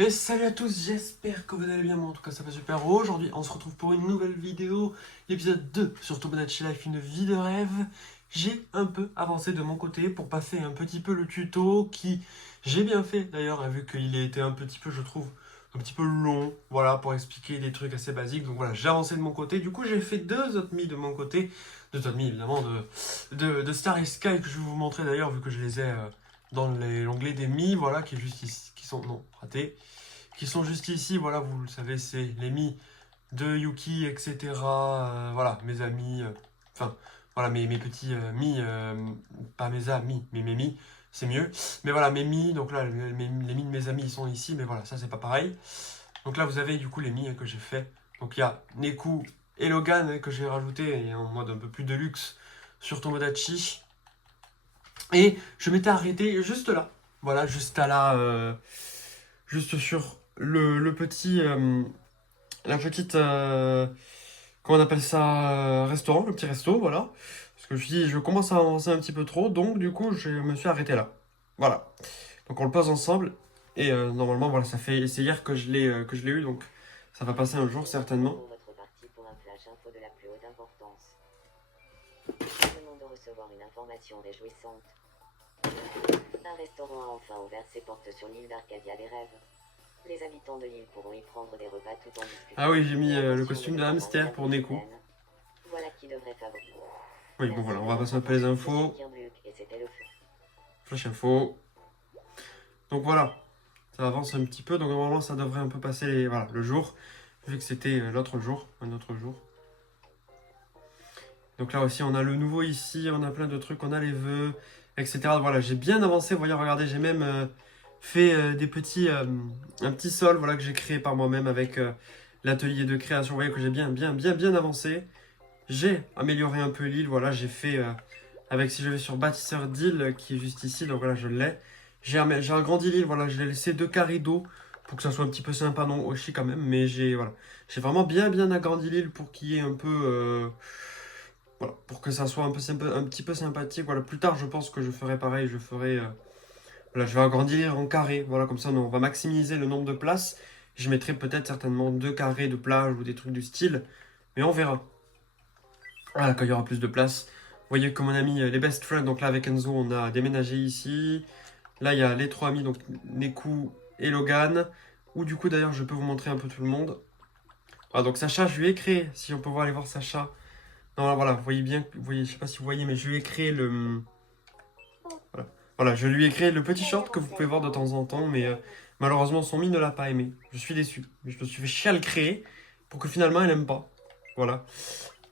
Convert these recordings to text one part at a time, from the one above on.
Et salut à tous, j'espère que vous allez bien, moi en tout cas ça va super. Aujourd'hui on se retrouve pour une nouvelle vidéo, l'épisode 2 sur Tomodachi Life, une vie de rêve. J'ai un peu avancé de mon côté pour passer un petit peu le tuto qui, j'ai bien fait d'ailleurs, vu qu'il a été un petit peu, je trouve, un petit peu long, voilà, pour expliquer des trucs assez basiques. Donc voilà, j'ai avancé de mon côté, du coup j'ai fait deux autres mi de mon côté, deux autres mi évidemment de Starry Sky que je vais vous montrer d'ailleurs, vu que je les ai dans l'onglet des mi, voilà, qui est juste ici, qui sont, non, ratés, qui sont juste ici, voilà, vous le savez, c'est les mi de Yuki, etc. Voilà, mes amis, enfin, voilà, mes petits mi, pas mes amis, mais mes mi, c'est mieux. Mais voilà, mes mi, donc là, les mi de mes amis, ils sont ici, mais voilà, ça c'est pas pareil. Donc là, vous avez du coup les mi que j'ai fait. Donc il y a Neku et Logan que j'ai rajouté et en mode un peu plus de luxe sur Tomodachi. Et je m'étais arrêté juste là. Voilà, juste à la. Juste sur le petit. La petite. Comment on appelle ça, restaurant, le petit resto, voilà. Parce que je me suis dit, je commence à avancer un petit peu trop, donc du coup, je me suis arrêté là. Voilà. Donc on le pose ensemble. Et normalement, voilà, ça fait. C'est hier que je l'ai eu, donc ça va passer un jour certainement. Pour votre partie pour un flash info de la plus haute importance. Nous venons de recevoir une information réjouissante. Un restaurant a enfin ouvert ses portes sur l'île d'Arcadia des Rêves. Les habitants de l'île pourront y prendre des repas tout en discutant. Ah oui, j'ai mis le costume de hamster pour Neku. Voilà qui devrait favoriser. Oui, bon voilà, on va passer un peu les infos. Flash info. Donc voilà, ça avance un petit peu, donc normalement ça devrait un peu passer voilà, le jour, vu que c'était l'autre jour, un autre jour. Donc là aussi on a le nouveau ici, on a plein de trucs, on a les vœux, etc. Voilà, j'ai bien avancé, vous voyez, regardez, j'ai même fait des petits, un petit sol, voilà, que j'ai créé par moi-même avec l'atelier de création. Vous voyez que j'ai bien avancé. J'ai amélioré un peu l'île, voilà, j'ai fait, avec, si je vais sur bâtisseur d'île, qui est juste ici, donc voilà, je l'ai. J'ai agrandi l'île, voilà, je l'ai laissé 2 carrés d'eau, pour que ça soit un petit peu sympa, non, aussi quand même, mais voilà. J'ai vraiment bien agrandi l'île pour qu'il y ait un peu, voilà, pour que ça soit un petit peu sympathique, voilà. Plus tard, je pense que je ferai pareil, voilà, je vais agrandir en carré, voilà, comme ça, on va maximiser le nombre de places. Je mettrai peut-être certainement 2 carrés de plage ou des trucs du style, mais on verra. Voilà, quand il y aura plus de place. Vous voyez que mon ami, les best friends, donc là avec Enzo, on a déménagé ici. Là, il y a les 3 amis, donc Neku et Logan. Ou du coup, d'ailleurs, je peux vous montrer un peu tout le monde. Voilà, donc Sacha, je lui ai créé, si on peut aller voir Sacha. Non, là, voilà, vous voyez bien, je sais pas si vous voyez, mais je lui ai créé le... Voilà, je lui ai créé le petit short que vous pouvez voir de temps en temps, mais malheureusement, son mi ne l'a pas aimé. Je suis déçu. Je me suis fait chier à le créer pour que finalement, elle aime pas. Voilà.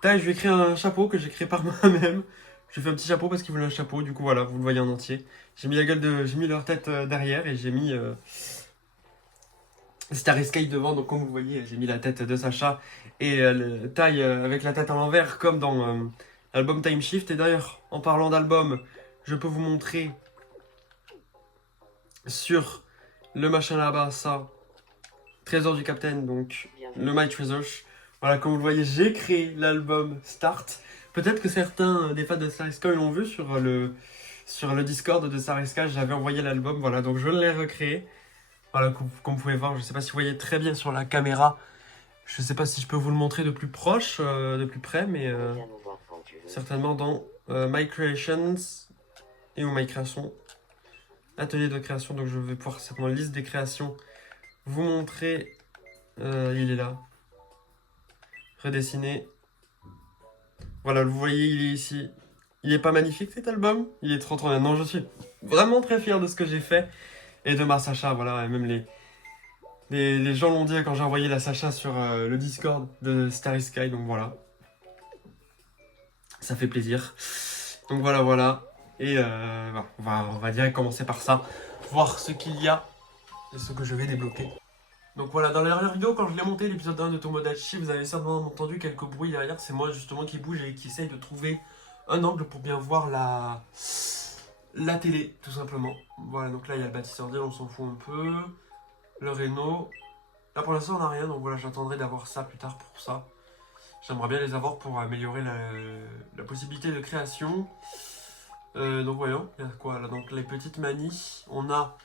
Tac, je lui ai créé un chapeau que j'ai créé par moi-même. Je lui ai fait un petit chapeau parce qu'il voulait un chapeau, du coup, voilà, vous le voyez en entier. J'ai mis leur tête derrière et j'ai mis Starry Sky devant, donc comme vous voyez, j'ai mis la tête de Sacha et taille avec la tête à l'envers, comme dans l'album Time Shift. Et d'ailleurs, en parlant d'album, je peux vous montrer sur le machin là-bas, ça, Trésor du Capitaine, donc le My Treasure. Voilà, comme vous le voyez, j'ai créé l'album Start. Peut-être que certains des fans de Starry Sky l'ont vu sur le Discord de Starry Sky, j'avais envoyé l'album, voilà, donc je l'ai recréé. Voilà, comme vous pouvez voir, je ne sais pas si vous voyez très bien sur la caméra. Je ne sais pas si je peux vous le montrer de plus proche, de plus près, mais certainement dans My Creations et ou My Création. Atelier de création, donc je vais pouvoir certainement liste des créations vous montrer. Il est là. Redessiné. Voilà, vous voyez, il est ici. Il est pas magnifique cet album? Il est trop bien. Non, je suis vraiment très fier de ce que j'ai fait. Et de ma Sacha, voilà, et même les gens l'ont dit quand j'ai envoyé la Sacha sur le Discord de Starry Sky, donc voilà. Ça fait plaisir. Donc voilà. Et on va direct commencer par ça. Voir ce qu'il y a et ce que je vais débloquer. Donc voilà, dans la dernière vidéo, quand je l'ai monté, l'épisode 1 de Tomodachi, vous avez certainement entendu quelques bruits derrière. C'est moi justement qui bouge et qui essaye de trouver un angle pour bien voir la télé, tout simplement. Voilà, donc là il y a le bâtisseur d'île, on s'en fout un peu. Le Renault. Là pour l'instant on n'a rien, donc voilà, j'attendrai d'avoir ça plus tard pour ça. J'aimerais bien les avoir pour améliorer la possibilité de création. Donc voyons, il y a quoi là? Donc les petites manies, on a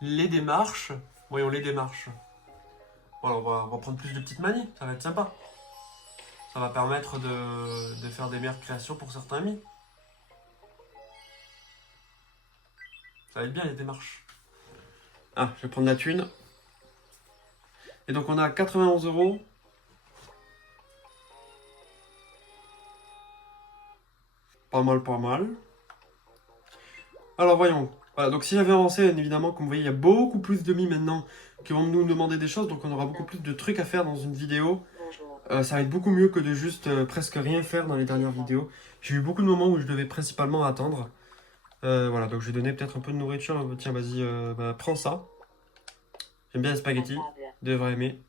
les démarches. Voyons les démarches. Voilà, on va prendre plus de petites manies, ça va être sympa. Ça va permettre de faire des meilleures créations pour certains amis. Ça va être bien les démarches. Ah, je vais prendre la thune. Et donc on a 91 euros. Pas mal, pas mal. Alors voyons. Voilà, donc si j'avais avancé, évidemment, comme vous voyez, il y a beaucoup plus de maintenant qui vont nous demander des choses. Donc on aura beaucoup plus de trucs à faire dans une vidéo. Bonjour. Ça va être beaucoup mieux que de juste presque rien faire dans les dernières vidéos. J'ai eu beaucoup de moments où je devais principalement attendre. Voilà, donc je vais donner peut-être un peu de nourriture. Tiens, vas-y, bah, prends ça. J'aime bien les spaghettis. Table. Devrais aimer.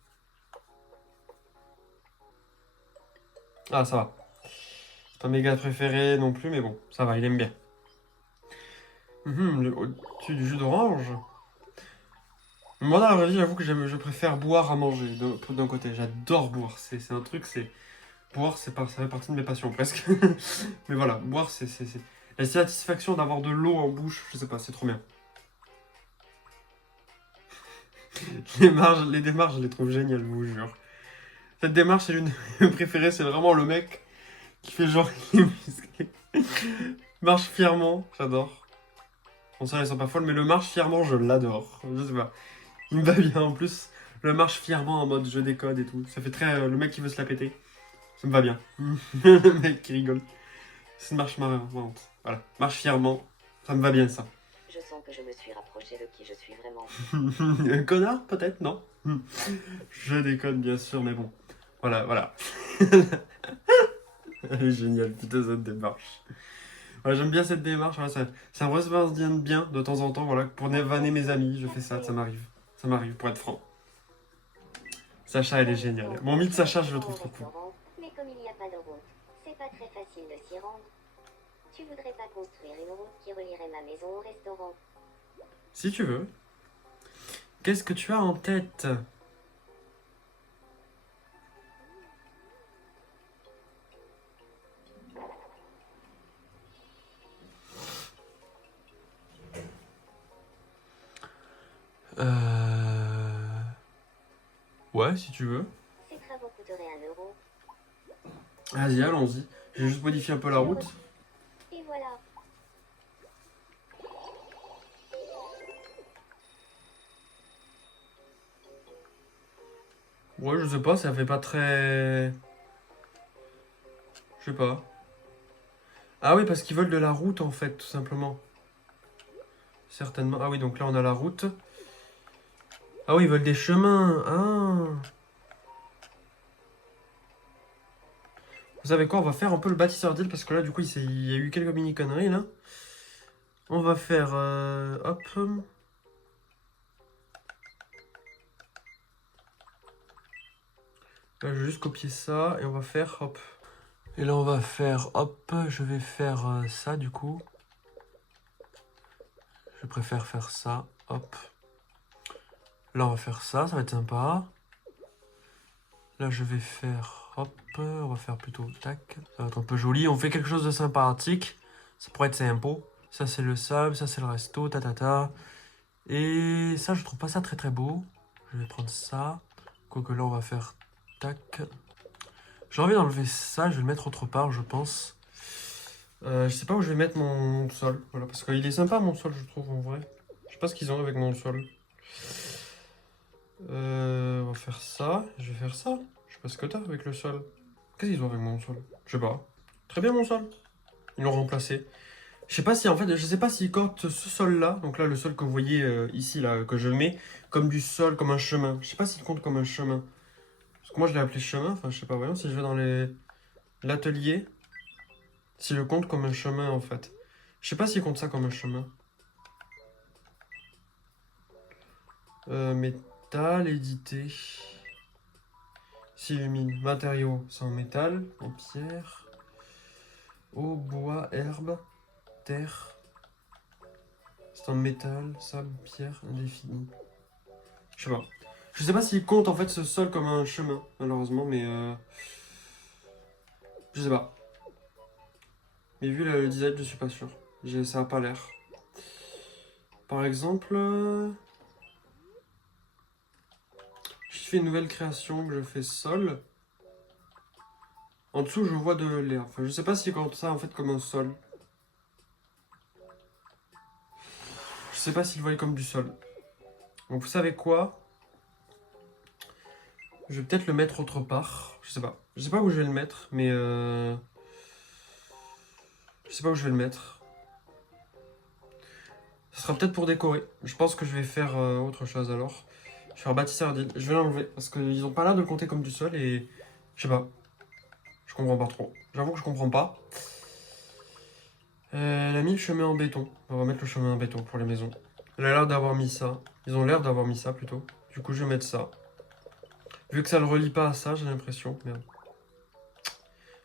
Ah, ça va. C'est pas mes gars préférés non plus, mais bon, ça va, il aime bien. Au-dessus du jus d'orange. Moi, dans la vraie vie, j'avoue que je préfère boire à manger d'un côté. J'adore boire. C'est un truc, c'est. Boire, ça fait partie de mes passions presque. Mais voilà, boire, c'est. La satisfaction d'avoir de l'eau en bouche, je sais pas, c'est trop bien. Les démarches, je les trouve géniales, je vous jure. Cette démarche, c'est l'une de mes préférées, c'est vraiment le mec qui fait genre il est musclé. Marche fièrement, j'adore. Bon, ça, elles sont pas folles, mais le marche fièrement, je l'adore. Je sais pas. Il me va bien en plus. Le marche fièrement en mode je décode et tout. Ça fait très le mec qui veut se la péter. Ça me va bien. Le mec qui rigole. C'est une marche marrante. Voilà. Marche fièrement. Ça me va bien ça. Je sens que je me suis rapproché de qui je suis vraiment. Un connard peut-être, non? Je déconne bien sûr, mais bon. Voilà, voilà. Elle est géniale, putain, cette démarche. Voilà, j'aime bien cette démarche. Voilà, ça me revient bien de temps en temps. Voilà, pour vanner mes amis, je fais ça, ça m'arrive. Ça m'arrive, pour être franc. Sacha, elle est géniale. Mon mythe Sacha, je le trouve trop cool. Mais comme il n'y a pas de route, c'est pas très facile de s'y rendre. Tu voudrais pas construire une route qui relierait ma maison au restaurant? Si tu veux. Qu'est-ce que tu as en tête? Ouais, si tu veux. Ces travaux coûteraient 1 euro. Vas-y, allons-y. J'ai juste modifié un peu la route. Et voilà. Ouais, je sais pas, ça fait pas très... Je sais pas. Ah oui, parce qu'ils veulent de la route en fait, tout simplement. Certainement. Ah oui, donc là on a la route. Ah oui, ils veulent des chemins. Ah. Vous savez quoi, on va faire un peu le bâtisseur d'île parce que là du coup il y a eu quelques mini conneries là. On va faire... hop. Là, je vais juste copier ça et on va faire hop. Et là on va faire hop, je vais faire ça du coup. Je préfère faire ça, hop. Là on va faire ça, ça va être sympa. Là je vais faire hop, on va faire plutôt tac. Ça va être un peu joli, on fait quelque chose de sympathique. Ça pourrait être sympa. Ça c'est le sable, ça c'est le resto, ta. Et ça je trouve pas ça très très beau. Je vais prendre ça. Quoique là on va faire tac. J'ai envie d'enlever ça, je vais le mettre autre part je pense. Je sais pas où je vais mettre mon sol. Voilà, parce qu'il est sympa mon sol je trouve en vrai. Je sais pas ce qu'ils ont avec mon sol. On va faire ça. Je vais faire ça. Je sais pas ce que t'as avec le sol. Qu'est-ce qu'ils ont avec mon sol? Je sais pas. Très bien mon sol. Ils l'ont remplacé. Je sais pas si en fait, je sais pas s'ils comptent ce sol-là, donc là le sol que vous voyez ici là, que je mets, comme du sol, comme un chemin. Je sais pas s'il compte comme un chemin. Parce que moi je l'ai appelé chemin, enfin je sais pas, voyons si je vais dans l'atelier, s'il le compte comme un chemin en fait. Je sais pas s'il compte ça comme un chemin. Métal, édité. S'illumine. Matériaux, c'est en métal, en pierre. Eau, bois, herbe, terre. C'est en métal, sable, pierre, indéfini. Je sais pas. Je sais pas s'il compte en fait ce sol comme un chemin, malheureusement, mais je sais pas. Mais vu le design, je suis pas sûr. Ça a pas l'air. Par exemple, fais une nouvelle création, que je fais sol, en dessous je vois de l'air. Enfin, je sais pas si quand ça en fait comme un sol. Je sais pas s'il voyait comme du sol. Donc vous savez quoi? Je vais peut-être le mettre autre part. Je sais pas. Je sais pas où je vais le mettre, mais je sais pas où je vais le mettre. Ce sera peut-être pour décorer. Je pense que je vais faire autre chose alors. Je vais faire bâtisseur d'île. Je vais l'enlever parce qu'ils ont pas l'air de le compter comme du sol et je sais pas. Je comprends pas trop. J'avoue que je comprends pas. Elle a mis le chemin en béton. On va mettre le chemin en béton pour les maisons. Elle a l'air d'avoir mis ça. Ils ont l'air d'avoir mis ça plutôt. Du coup, je vais mettre ça. Vu que ça le relie pas à ça, j'ai l'impression. Merde.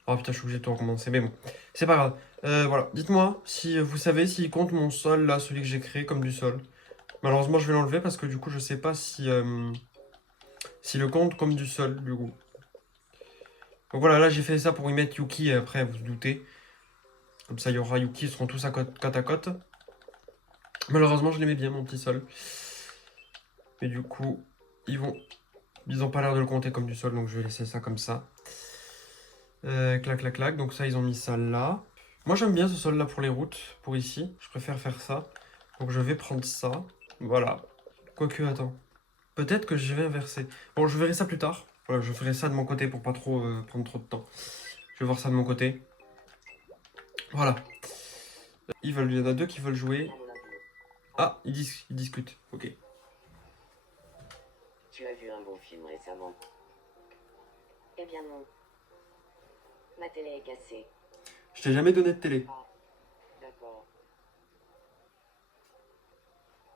Oh putain, je suis obligé de tout recommencer. Mais bon, c'est pas grave. Voilà. Dites-moi si vous savez s'il compte mon sol là, celui que j'ai créé comme du sol. Malheureusement, je vais l'enlever parce que du coup, je sais pas si le compte comme du sol du coup. Donc voilà, là j'ai fait ça pour y mettre Yuki après, vous vous doutez. Comme ça, il y aura Yuki, ils seront tous à côte à côte. Malheureusement, je l'aimais bien, mon petit sol. Mais du coup, ils ont pas l'air de le compter comme du sol, donc je vais laisser ça comme ça. Clac, clac, clac. Donc ça, ils ont mis ça là. Moi, j'aime bien ce sol-là pour les routes, pour ici. Je préfère faire ça. Donc je vais prendre ça. Voilà. Quoique, attends. Peut-être que je vais inverser. Bon, je verrai ça plus tard. Voilà, je ferai ça de mon côté pour pas trop prendre trop de temps. Je vais voir ça de mon côté. Voilà. Il y en a deux qui veulent jouer. Ah, ils discutent. Ok. Tu as vu un bon film récemment? Eh bien non. Ma télé est cassée. Je t'ai jamais donné de télé. Ah, d'accord.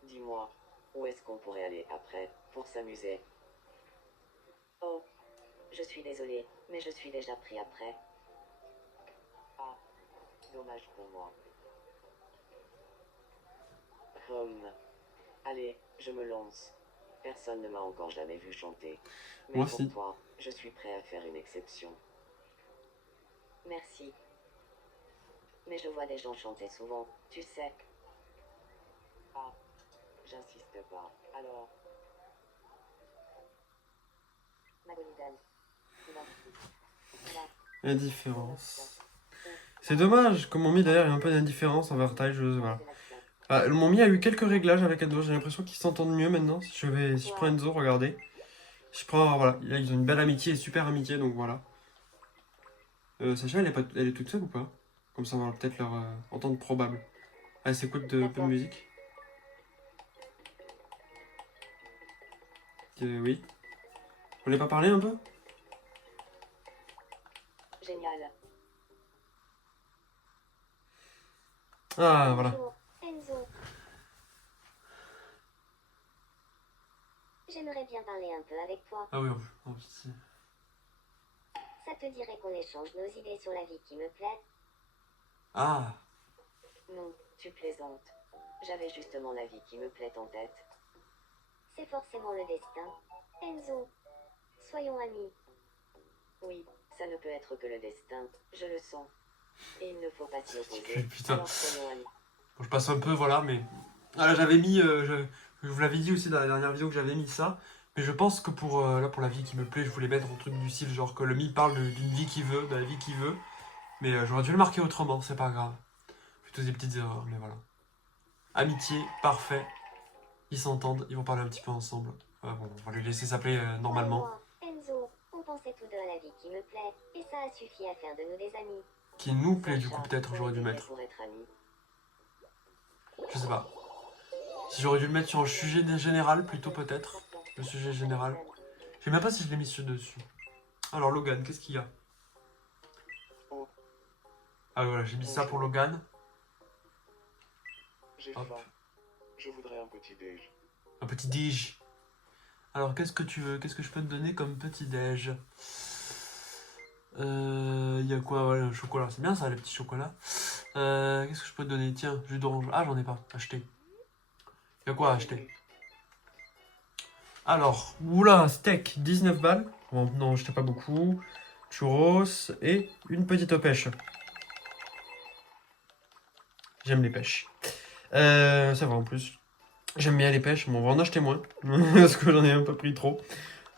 Dis-moi, où est-ce qu'on pourrait aller après, pour s'amuser? Oh, je suis désolée, mais je suis déjà pris après. Ah, dommage pour moi. Allez, je me lance. Personne ne m'a encore jamais vu chanter. Mais Moi pour aussi. toi, je suis prêt à faire une exception. Merci. Mais je vois des gens chanter souvent, tu sais. Ah, j'insiste pas. Alors. Magonidan. Indifférence. C'est dommage, comme mon mi d'ailleurs, il y a un peu d'indifférence envers Ty, voilà. Ah, mon mi a eu quelques réglages avec Enzo, j'ai l'impression qu'ils s'entendent mieux maintenant. Si je prends Enzo, regardez. Je prends, voilà, là, ils ont une belle amitié, super amitié, donc voilà. Sacha, elle est toute seule ou pas? Comme ça, on va peut-être leur entendre probable. Elle s'écoute un peu de musique. Oui. Vous voulez pas parler un peu? Génial. Ah, voilà. Bonjour, Enzo. J'aimerais bien parler un peu avec toi. Ah oui, oh, si. Ça te dirait qu'on échange nos idées sur la vie qui me plaît? Ah, Non, tu plaisantes. J'avais justement la vie qui me plaît en tête. C'est forcément le destin. Enzo, soyons amis. Oui, ça ne peut être que le destin, je le sens. Et il ne faut pas s'y opposer. Putain. Alors soyons amis. bon, je passe un peu, voilà, mais... Ah, là, j'avais mis... je vous l'avais dit aussi dans la dernière vidéo que j'avais mis ça. Mais je pense que là, pour la vie qui me plaît, je voulais mettre un truc du style, genre que le mi parle d'une vie qu'il veut, de la vie qu'il veut. Mais j'aurais dû le marquer autrement, c'est pas grave. Plutôt des petites erreurs, mais voilà. Amitié, parfait. Ils s'entendent, ils vont parler un petit peu ensemble. Bon, on va les laisser s'appeler normalement. Moi, Enzo, on pensait tous deux à la vie qui me plaît, et ça a suffi à faire de nous des amis. Qui nous plaît, du coup, Sacha, peut-être, j'aurais dû on est mettre. pour être amis. Je sais pas. Si j'aurais dû le mettre sur un sujet général, plutôt, peut-être. Le sujet général. Je sais même pas si je l'ai mis dessus. Alors, Logan, qu'est-ce qu'il y a? Ah voilà, j'ai mis ça pour Logan. J'ai Hop. faim. Je voudrais un petit déj. Un petit déj. Alors, qu'est-ce que tu veux? Qu'est-ce que je peux te donner comme petit déj? Il y a quoi? Ouais, le chocolat. C'est bien ça, les petits chocolats. Qu'est-ce que je peux te donner? Tiens, jus d'orange. Ah, j'en ai pas. Acheter. Il y a quoi à acheter? Alors, oula, steak, 19 balles. Bon, non, j'étais pas beaucoup. Churros et une petite pêche. J'aime les pêches. C'est vrai en plus. J'aime bien les pêches, mais on va en acheter moins. Parce que j'en ai un peu pris trop.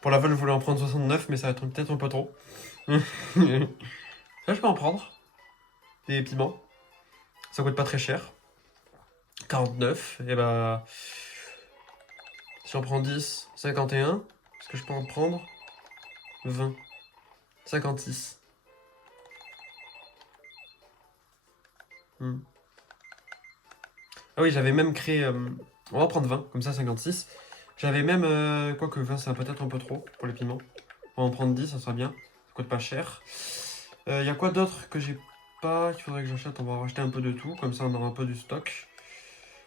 Pour la vol, je voulais en prendre 69, mais ça va être peut-être un peu trop. Là, je peux en prendre. Des piments. Ça coûte pas très cher. 49. Et bah. Si j'en prends 10, 51. Est-ce que je peux en prendre 20. 56. Ah oui, j'avais même créé. On va en prendre 20, comme ça 56. J'avais même. Quoique 20, c'est peut-être un peu trop pour les piments. On va en prendre 10, ça sera bien. Ça coûte pas cher. Y a quoi d'autre que j'ai pas, qu'il faudrait que j'achète? On va en racheter un peu de tout, comme ça on aura un peu du stock.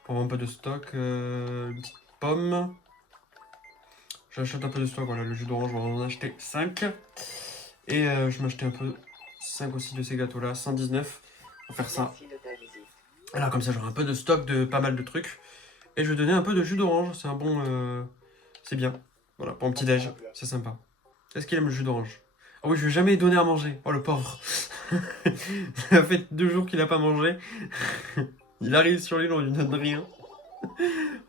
On va un peu de stock. Une petite pomme. J'achète un peu de stock, voilà, le jus d'orange, on va en acheter 5. Et je m'achetais un peu 5 aussi de ces gâteaux-là, 119. On va faire ça. Merci de ta visite. Voilà, comme ça j'aurai un peu de stock de pas mal de trucs. Et je vais donner un peu de jus d'orange, c'est un bon... c'est bien. Voilà, pour un petit déj, c'est sympa. Est-ce qu'il aime le jus d'orange? Ah oui, je vais jamais lui donner à manger. Oh le pauvre. Ça fait 2 jours qu'il a pas mangé. Il arrive sur l'île, on lui donne rien.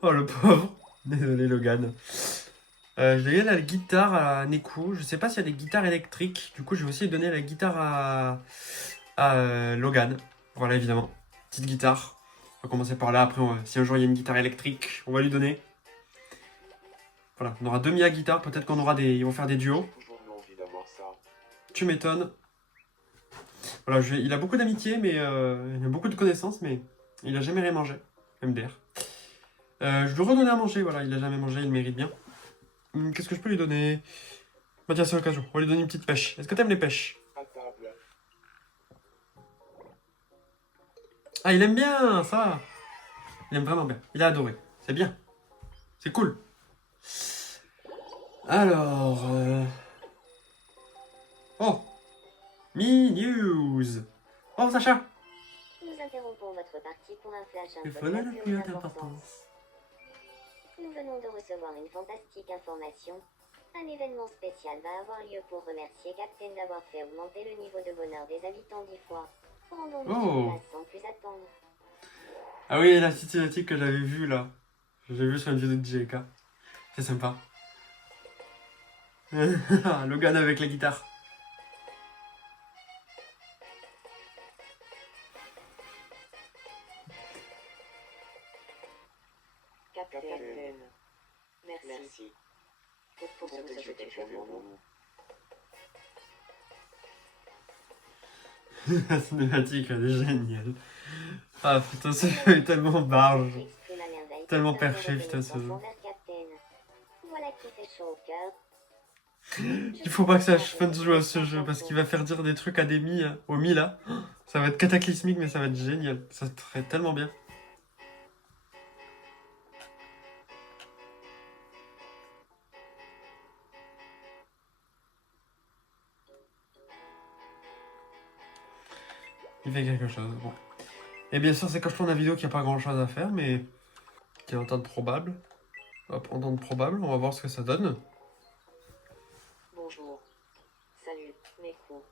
Oh le pauvre. Désolé Logan. Je vais donner la guitare à Neku. Je sais pas s'il y a des guitares électriques. Du coup, je vais aussi donner la guitare à Logan. Voilà, évidemment. Petite guitare. On va commencer par là. Après, si un jour il y a une guitare électrique, on va lui donner. Voilà, on aura 2 Mia guitares. Peut-être qu'on aura des... Ils vont faire des duos. J'ai toujours eu envie d'avoir ça. Tu m'étonnes. Voilà, il a beaucoup d'amitié, mais il a beaucoup de connaissances, mais il a jamais rien mangé. MDR. Je lui redonner à manger, voilà, il a jamais mangé, il mérite bien. Qu'est-ce que je peux lui donner? Bah tiens, c'est l'occasion, on va lui donner une petite pêche. Est-ce que t'aimes les pêches? À table. Ah, il aime bien, ça va. Il aime vraiment bien, il a adoré. C'est bien. C'est cool. Alors... Oh, Me-News. Oh, Sacha. Nous interrompons votre partie pour un flash Il info faut de la la plus plus haute haute importance. importance. Nous venons de recevoir une fantastique information. Un événement spécial va avoir lieu pour remercier Captain d'avoir fait augmenter le niveau de bonheur des habitants d'Ifois. Rendons-nous Oh. sur place sans plus attendre. Ah oui, la petite cinématique que j'avais vue là. Je l'ai vue sur une vidéo de JK. C'est sympa. Logan avec la guitare. Captain. Merci. Merci. Pour ce que tu fais pour nous. La cinématique, elle est géniale. Ah putain, ce jeu est tellement barge. Exprime à merveille Tellement toute notre perché, putain, ce reconnaissance jeu. envers Captain. Voilà qui fait chaud au cœur. Il faut pas que ça fun de jouer à ce jeu parce qu'il va faire dire des trucs à des mi, aux mi là. Ça va être cataclysmique, mais ça va être génial. Ça serait tellement bien. Il fait quelque chose, bon. Et bien sûr, c'est quand je tourne la vidéo qu'il n'y a pas grand chose à faire, mais qui est en temps de probable. Hop, en temps de probable, on va voir ce que ça donne. Bonjour. Salut, Neko.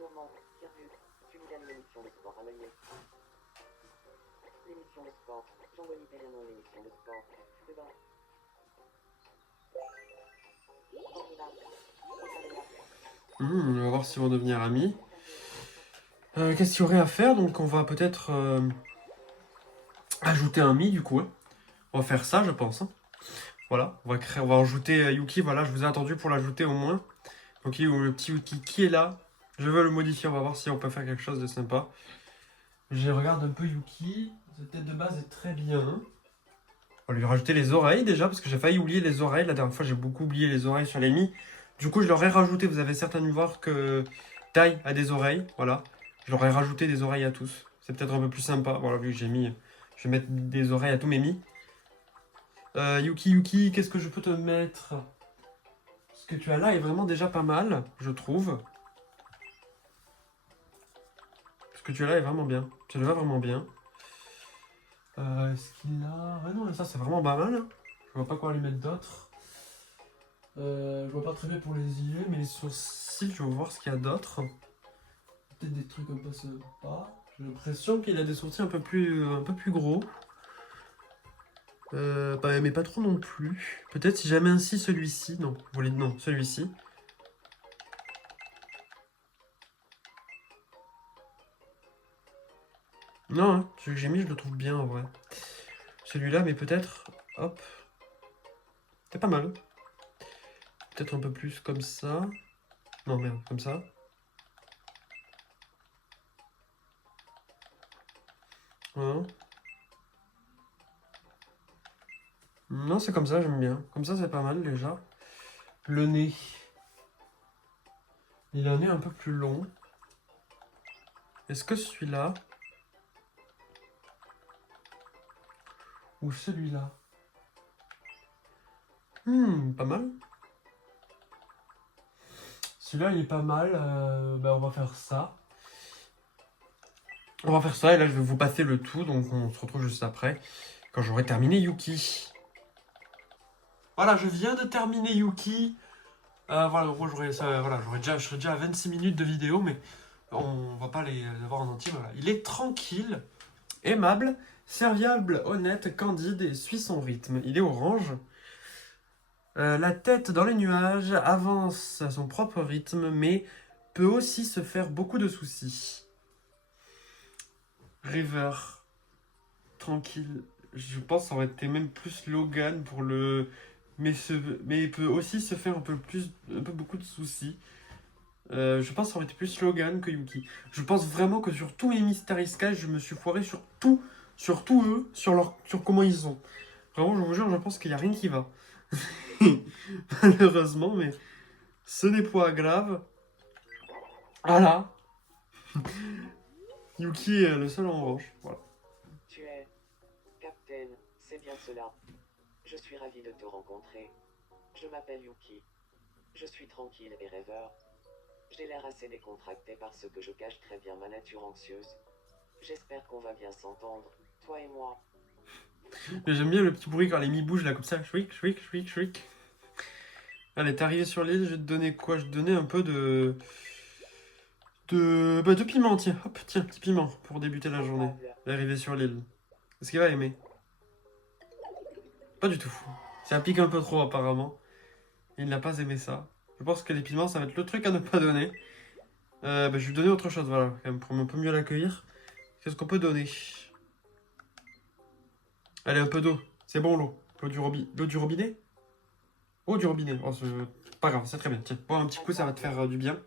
Normand, bienvenue. Tu nous donnes l'émission de sport à l'œil. L'émission de sport. Jean-Denis Perrinon, l'émission de sport. Dedans. On va voir s'ils vont devenir amis. Qu'est-ce qu'il y aurait à faire? Donc on va peut-être ajouter un mi du coup. Hein. On va faire ça, je pense. Hein. Voilà, on va ajouter Yuki. Voilà, je vous ai attendu pour l'ajouter au moins. Donc le petit Yuki qui est là. Je veux le modifier. On va voir si on peut faire quelque chose de sympa. Je regarde un peu Yuki. Cette tête de base est très bien. On va lui rajouter les oreilles déjà parce que j'ai failli oublier les oreilles. La dernière fois, j'ai beaucoup oublié les oreilles sur les mi. Du coup, je leur ai rajouté. Vous avez certainement voir que Tai a des oreilles. Voilà. Je leur ai rajouté des oreilles à tous. C'est peut-être un peu plus sympa. Voilà, vu que j'ai mis... Je vais mettre des oreilles à tous mes mi. Yuki, qu'est-ce que je peux te mettre? Ce que tu as là est vraiment déjà pas mal, je trouve. Ce que tu as là est vraiment bien. Ça te va vraiment bien. Est-ce qu'il a... Ouais, non, ça c'est vraiment pas mal. Hein. Je vois pas quoi lui mettre d'autre. Je vois pas très bien pour les yeux, mais les sourcils, je vais voir ce qu'il y a d'autre. Peut-être des trucs un peu sympas. J'ai l'impression qu'il a des sourcils un peu plus gros. Bah, mais pas trop non plus. Peut-être si jamais ainsi celui-ci. Non, vous voulez... non, celui-ci. Non, hein, celui que j'ai mis, je le trouve bien en vrai. Celui-là, mais peut-être... Hop. C'est pas mal. Peut-être un peu plus comme ça. Non, merde, comme ça. Voilà. Non, c'est comme ça, j'aime bien. Comme ça, c'est pas mal déjà. Le nez. Il a un nez un peu plus long. Est-ce que celui-là... ou celui-là? Pas mal. Celui-là, il est pas mal. On va faire ça. On va faire ça, et là, je vais vous passer le tout. Donc, on se retrouve juste après, quand j'aurai terminé Yuki. Voilà, je viens de terminer Yuki. Voilà, en gros, je serais déjà à 26 minutes de vidéo, mais on va pas les avoir en entier. Voilà. Il est tranquille, aimable, serviable, honnête, candide et suit son rythme. Il est orange. La tête dans les nuages, avance à son propre rythme, mais peut aussi se faire beaucoup de soucis. River, tranquille. Je pense que ça aurait été même plus Logan pour le... mais il peut aussi se faire un peu beaucoup de soucis. Je pense que ça aurait été plus Logan que Yuki. Je pense vraiment que sur tous mes Mystery Sky, je me suis foiré sur tout eux, sur comment ils sont. Vraiment, je vous jure, je pense qu'il n'y a rien qui va. Malheureusement, mais ce n'est pas grave. Voilà. Yuki est le seul en orange. Voilà. Tu es Captain, c'est bien cela. Je suis ravi de te rencontrer. Je m'appelle Yuki. Je suis tranquille et rêveur. J'ai l'air assez décontracté parce que je cache très bien ma nature anxieuse. J'espère qu'on va bien s'entendre, toi et moi. Mais j'aime bien le petit bruit quand les mi bougent là comme ça. Chouic, chouic, chouic, chouic. Allez, t'es arrivé sur l'île, je vais te donner quoi? Je vais te donner un peu de piment, tiens. Hop, tiens, petit piment pour débuter la journée. L'arrivée sur l'île. Est-ce qu'il va aimer? Pas du tout. Ça pique un peu trop apparemment. Il n'a pas aimé ça. Je pense que les piments, ça va être le truc à ne pas donner. Je vais lui donner autre chose, voilà, quand même, pour un peu mieux l'accueillir. Qu'est-ce qu'on peut donner? Allez, un peu d'eau. C'est bon, l'eau. L'eau du robinet? Eau du robinet. Oh, c'est pas grave, c'est très bien. Tiens, boire un petit coup, ça va te faire du bien.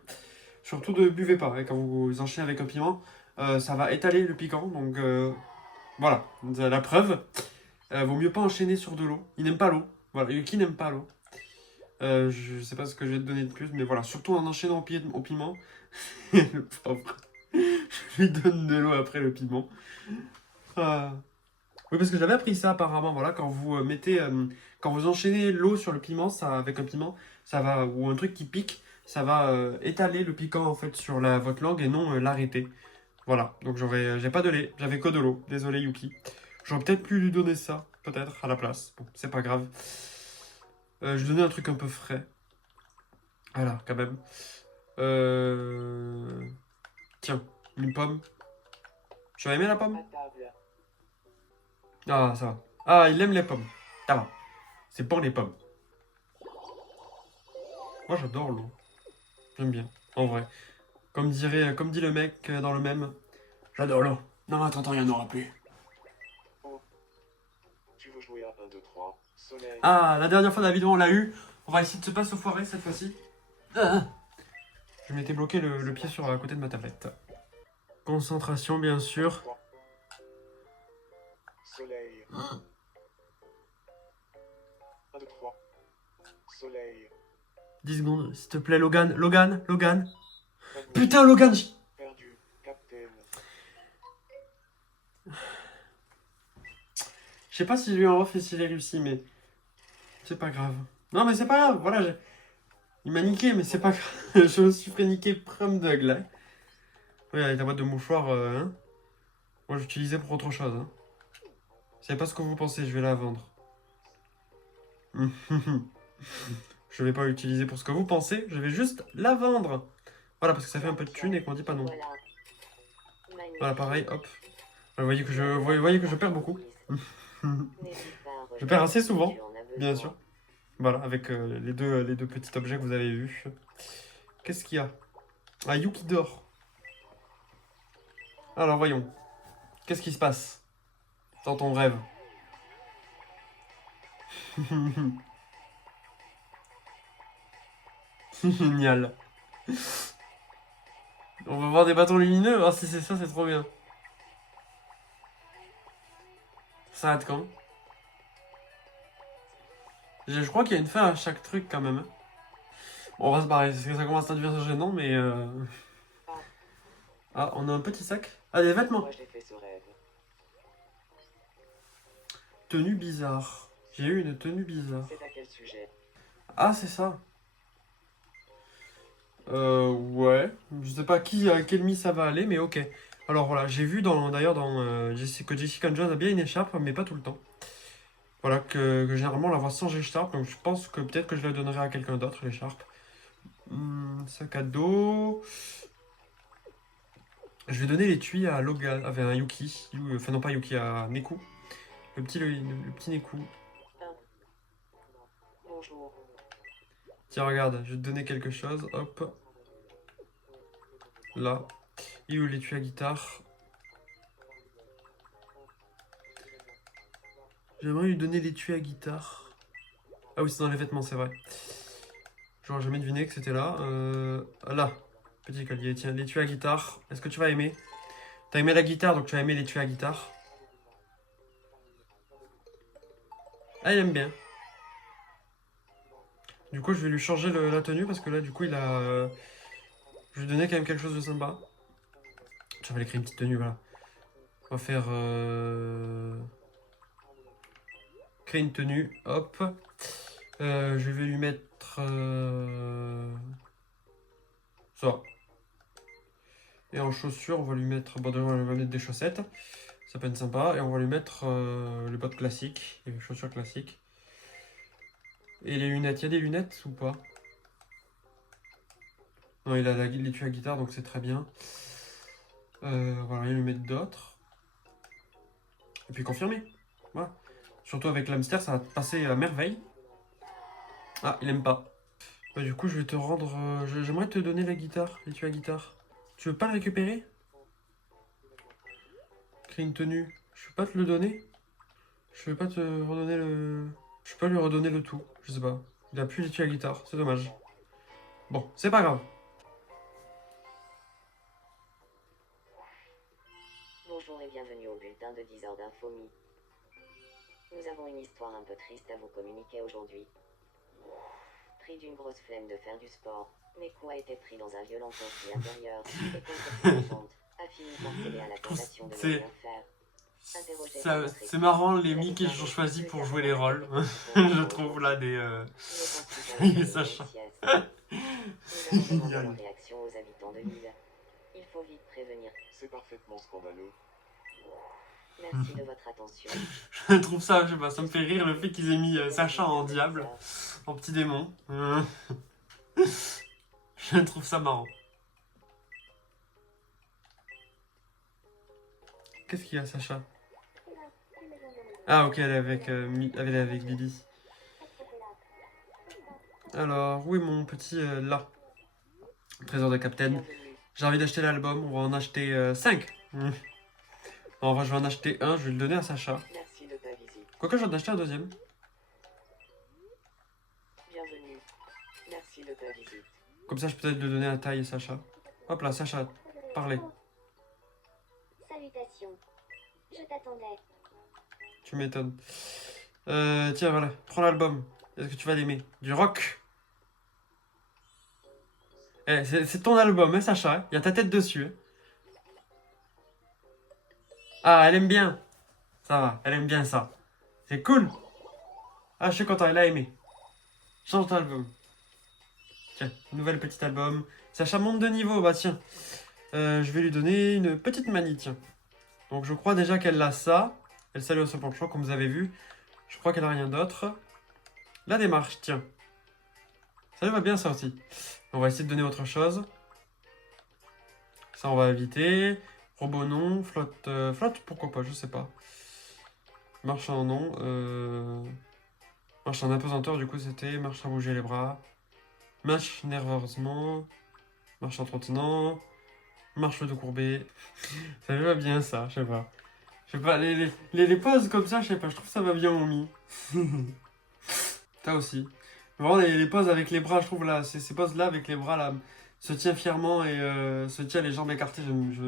Surtout ne buvez pas, hein, quand vous enchaînez avec un piment. Ça va étaler le piquant, donc voilà. La preuve. Vaut mieux pas enchaîner sur de l'eau. Il n'aime pas l'eau. Voilà, Yuki n'aime pas l'eau. Je sais pas ce que je vais te donner de plus, mais voilà, surtout en enchaînant au piment. Le pauvre. Je lui donne de l'eau après le piment. Oui, parce que j'avais appris ça apparemment, voilà, quand vous quand vous enchaînez l'eau sur le piment, ça, avec un piment, ça va, ou un truc qui pique, ça va étaler le piquant en fait sur votre langue et non l'arrêter. Voilà, donc j'ai pas de lait, j'avais que de l'eau. Désolé Yuki. J'aurais peut-être pu lui donner ça, peut-être, à la place. Bon, c'est pas grave. Je lui donnais un truc un peu frais. Voilà, quand même. Tiens, une pomme. Tu as aimé la pomme? À table. Ah, ça va. Ah, il aime les pommes. Ça va. C'est bon les pommes. Moi, j'adore l'eau. J'aime bien, en vrai. Comme dit le mec dans le mème, j'adore l'eau. Non, attends, il n'y en aura plus. Tu veux jouer à 1, 2, 3, soleil. Ah, la dernière fois de la vidéo, on l'a eu. On va essayer de se pas se foirer cette fois-ci. Je m'étais bloqué le pied sur à côté de ma tablette. Concentration, bien sûr. Soleil. 1, 2, 3. Soleil. 10 secondes, s'il te plaît, Logan. Logan. Perdu. Putain, Logan. Perdu. Captain. Je sais pas si je lui en off et s'il est réussi, mais c'est pas grave. Non, mais c'est pas grave, voilà. Il m'a niqué, mais c'est pas grave. Je me suis fait niquer prom de là. Oui, avec la boîte de mouchoirs, hein. Moi, j'utilisais pour autre chose, hein. Je sais pas ce que vous pensez, je vais la vendre. Je vais pas l'utiliser pour ce que vous pensez, je vais juste la vendre. Voilà, parce que ça fait un peu de thunes et qu'on dit pas non. Voilà. Magnifique. Voilà, pareil, hop. Vous voyez que je perds beaucoup. N'hésite pas à Je perds assez souvent, Tu en as bien besoin. sûr. Voilà, avec les deux petits objets que vous avez vus. Qu'est-ce qu'il y a? Ah, Yuki dort. Alors, voyons. Qu'est-ce qui se passe dans ton rêve? Génial. On va voir des bâtons lumineux. Ah, si c'est ça, c'est trop bien. Ça arrête quand? Je crois qu'il y a une fin à chaque truc quand même. Bon, on va se barrer parce que ça commence à devenir gênant, mais. Ah, on a un petit sac. Ah, des vêtements. Moi j'ai fait ce rêve. Tenue bizarre. J'ai eu une tenue bizarre. C'est à quel sujet? Ah, c'est ça. Ouais. Je sais pas qui, à quel mi ça va aller, mais ok. Alors voilà, j'ai vu d'ailleurs dans que Jessica Jones a bien une écharpe, mais pas tout le temps. Voilà, que généralement on la voit sans écharpe, donc je pense que peut-être que je la donnerai à quelqu'un d'autre, l'écharpe. Sac à dos. Je vais donner l'étui à Logan, avec un Yuki. Enfin non pas Yuki, à Neku. Le petit Neku. Bonjour. Tiens, regarde, je vais te donner quelque chose. Hop. Là. Et où l'étui à guitare. J'aimerais lui donner l'étui à guitare. Ah oui, c'est dans les vêtements, c'est vrai. J'aurais jamais deviné que c'était là. Là. Petit collier. Tiens, l'étui à guitare. Est-ce que tu vas aimer? T'as aimé la guitare, donc tu vas aimer l'étui à guitare. Ah, il aime bien. Du coup, je vais lui changer la tenue parce que là, du coup, il a. Je vais lui donner quand même quelque chose de sympa. Je vais lui créer une petite tenue, voilà. On va faire. Créer une tenue, hop. Je vais lui mettre. Ça. Et en chaussures, on va lui mettre. Bon, déjà, on va mettre des chaussettes. Ça peut être sympa. Et on va lui mettre les bottes classiques, les chaussures classiques. Et les lunettes. Il y a des lunettes ou pas? Non, il a l'étui à guitare, donc c'est très bien. Voilà, il va lui mettre d'autres. Et puis confirmer. Voilà. Surtout avec l'hamster, ça va passer à merveille. Ah, il aime pas. Bah, du coup, je vais te rendre. J'aimerais te donner la guitare, l'étui à guitare. Tu veux pas le récupérer? Créer une tenue. Je peux pas te le donner? Je vais pas te redonner le. Je peux pas lui redonner le tout. Je sais pas. Il a plus l'étui à guitare. C'est dommage. Bon, c'est pas grave. Bonjour et bienvenue au bulletin de 10 heures d'infomie. Nous avons une histoire un peu triste à vous communiquer aujourd'hui. Pris d'une grosse flemme de faire du sport, Neku a été pris dans un violent conflit intérieur et contre sa tante a fini par céder à la tentation de ne rien faire. Interrogé par notre C'est équipe, marrant les il a mi qu'ils déclaré ont choisi que pour le jouer les rôles. personnage Je trouve là des. Il est Sacha. Nous avons demandé Génial. leur réaction aux habitants de l'île. Il faut vite prévenir. C'est parfaitement scandaleux. Merci de votre attention. Je trouve ça, je sais pas, ça me fait rire le fait qu'ils aient mis Sacha en diable, en petit démon. Je trouve ça marrant. Qu'est-ce qu'il y a, Sacha? Ah, ok, elle est avec, elle est avec Billy. Alors, où est mon petit là? Trésor de Captain. Bienvenue. J'ai envie d'acheter l'album, on va en acheter 5. En vrai, je vais en acheter un, je vais le donner à Sacha. Merci de ta visite. Quoique, je vais en acheter un deuxième. Bienvenue. Merci de ta visite. Comme ça, je peux peut-être le donner à Taille et Sacha. Hop là, Sacha, parlez. Salutations. Je t'attendais. Tu m'étonnes. Tiens, voilà, prends l'album. Est-ce que tu vas l'aimer? Du rock. Eh, c'est ton album, hein, Sacha. Il y a ta tête dessus. Hein. Ah, elle aime bien. Ça va, elle aime bien ça. C'est cool. Ah, je suis content, elle a aimé. Change ton album. Tiens, nouvel petit album. Sacha monte de niveau, bah tiens. Je vais lui donner une petite manie, tiens. Donc je crois déjà qu'elle a ça. Elle salue au sol pour le choix, comme vous avez vu. Je crois qu'elle a rien d'autre. La démarche, tiens. Ça lui va bien ça aussi. On va essayer de donner autre chose. Ça on va éviter. Robot non. Flotte, flotte pourquoi pas, je sais pas. Marche en non. Marche en apesanteur, du coup, c'était marche à bouger les bras. Marche nerveusement. Marche en trottinant. Marche le dos courbé. Ça va bien, ça, je sais pas. Je sais pas, les poses comme ça, je sais pas, je trouve ça va bien au mi. Ça aussi. Vraiment, les poses avec les bras, je trouve là, ces poses-là avec les bras là, se tient fièrement et se tient les jambes écartées.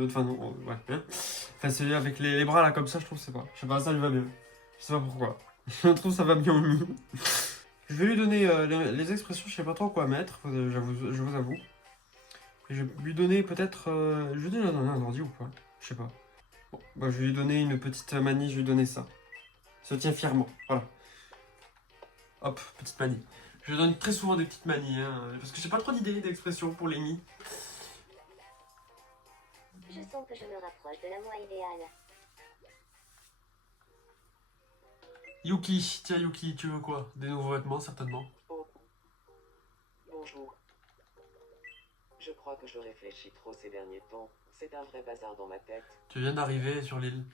Enfin, non, ouais. Hein. Enfin, celui avec les bras là comme ça, je trouve, c'est pas. Je sais pas, ça lui va bien. Je sais pas pourquoi. Je trouve ça va bien au mi. Je vais lui donner les expressions, je sais pas trop quoi mettre, je vous avoue. Et je vais lui donner peut-être. Je vais lui donner un ordi ou pas? Je sais pas. Bon, bah, je vais lui donner une petite manie, je vais lui donner ça. Se tient fièrement, voilà. Hop, petite manie. Je donne très souvent des petites manies, hein, parce que j'ai pas trop d'idées d'expressions pour les mi. Je sens que je me rapproche de la moi idéale. Yuki, tiens Yuki, tu veux quoi? Des nouveaux vêtements, certainement. Oh. Bonjour. Je crois que je réfléchis trop ces derniers temps. C'est un vrai bazar dans ma tête. Tu viens d'arriver sur l'île.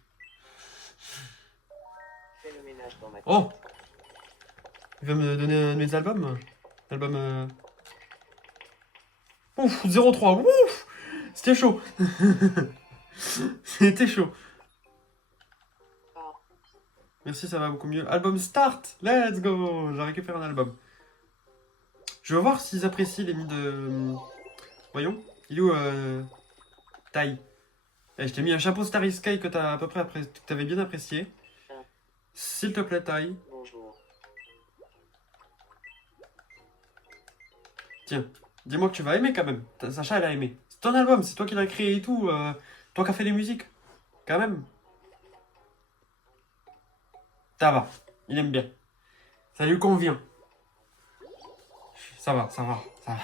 Fais le ménage dans ma tête. Oh! Il va me donner un de mes albums? Album. Ouf, 03, ouf! C'était chaud! C'était chaud. Ah, Merci, ça va beaucoup mieux. Album Start! Let's go! J'ai récupéré un album. Je veux voir s'ils apprécient les mi de. Voyons. Il est où Tai? Eh, je t'ai mis un chapeau Starry Sky que t'as à peu près que t'avais bien apprécié. S'il te plaît, Tai. bonjour. Tiens, dis-moi que tu vas aimer quand même. Sacha, elle a aimé. C'est ton album, c'est toi qui l'as créé et tout. Toi qui as fait les musiques. Quand même. Ça va. Il aime bien. Ça lui convient. Ça va, ça va, ça va.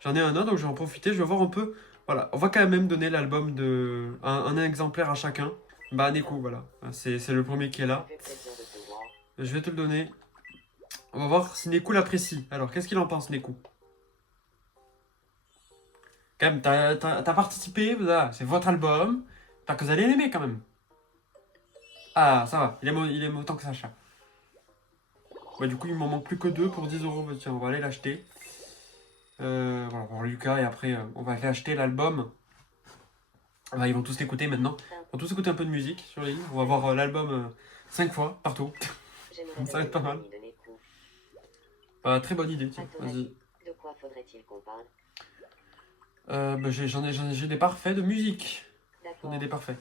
J'en ai un autre, donc je vais en profiter. Je vais voir un peu. Voilà, on va quand même donner l'album de. Un exemplaire à chacun. Bah, Neko, voilà. C'est le premier qui est là. Ça fait plaisir de te voir. Je vais te le donner. On va voir si Neko l'apprécie. Alors, qu'est-ce qu'il en pense, Neko? Quand même, t'as participé, voilà, c'est votre album. T'as que vous allez l'aimer quand même. Ah, ça va, il aime autant que Sacha. Bah, du coup, il m'en manque plus que deux pour 10 euros. Bah, tiens, on va aller l'acheter. Voilà, pour Lucas, et après, on va aller acheter l'album. Bah, ils vont tous l'écouter maintenant. Ils vont tous écouter un peu de musique sur les livres. On va voir l'album 5 fois, partout. J'aimerais Ça va être pas mal. de Nekou. Bah, très bonne idée, À tiens, ton vas-y. avis, de quoi faudrait-il qu'on parle? Bah, j'ai des parfaits de musique. J'en D'accord. ai des parfaits.